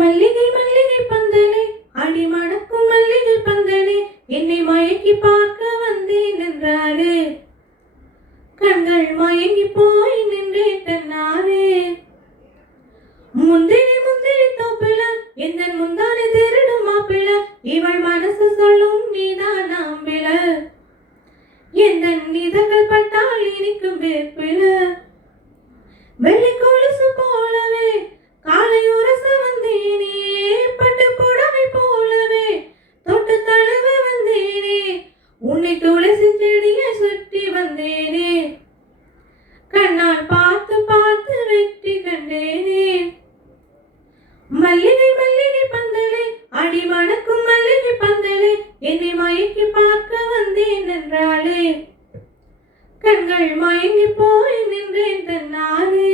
மல்லிகை மல்லிகை பந்தலே அடி மணக்கும் மல்லிகை பந்தலே என்னை மயக்கி பார்க்க வந்தேன் என்றாலே கண்கள் மயங்கி போய் நின்றேன் தன்னாலே முந்திரி முந்திரி தோப்பில எந்த முந்தானை திருடும் மாப்பிள இவள் மனசு சொல்லும் நீதான் நாம்பிள எந்த இதழ்கள் பட்டால் இனிக்கும் வேப்பில வெள்ளி கொலுசு போலவே காலை உரச வந்தேனே பட்டு புடவை போலவே தொட்டு தழுவ வந்தேனே உன்னை துளசி செடியை சுற்றி வந்தேனே கண்ணால் பார்த்து பார்த்து வெற்றி கண்டேனே மல்லிகை மல்லிகை பந்தலே அடி மணக்கும் மல்லிகை பந்தலே என்னை மயக்கி பார்க்க வந்தேன் என்றாலே கண்கள் மயங்கி போய் நின்றேன் தன்னாலே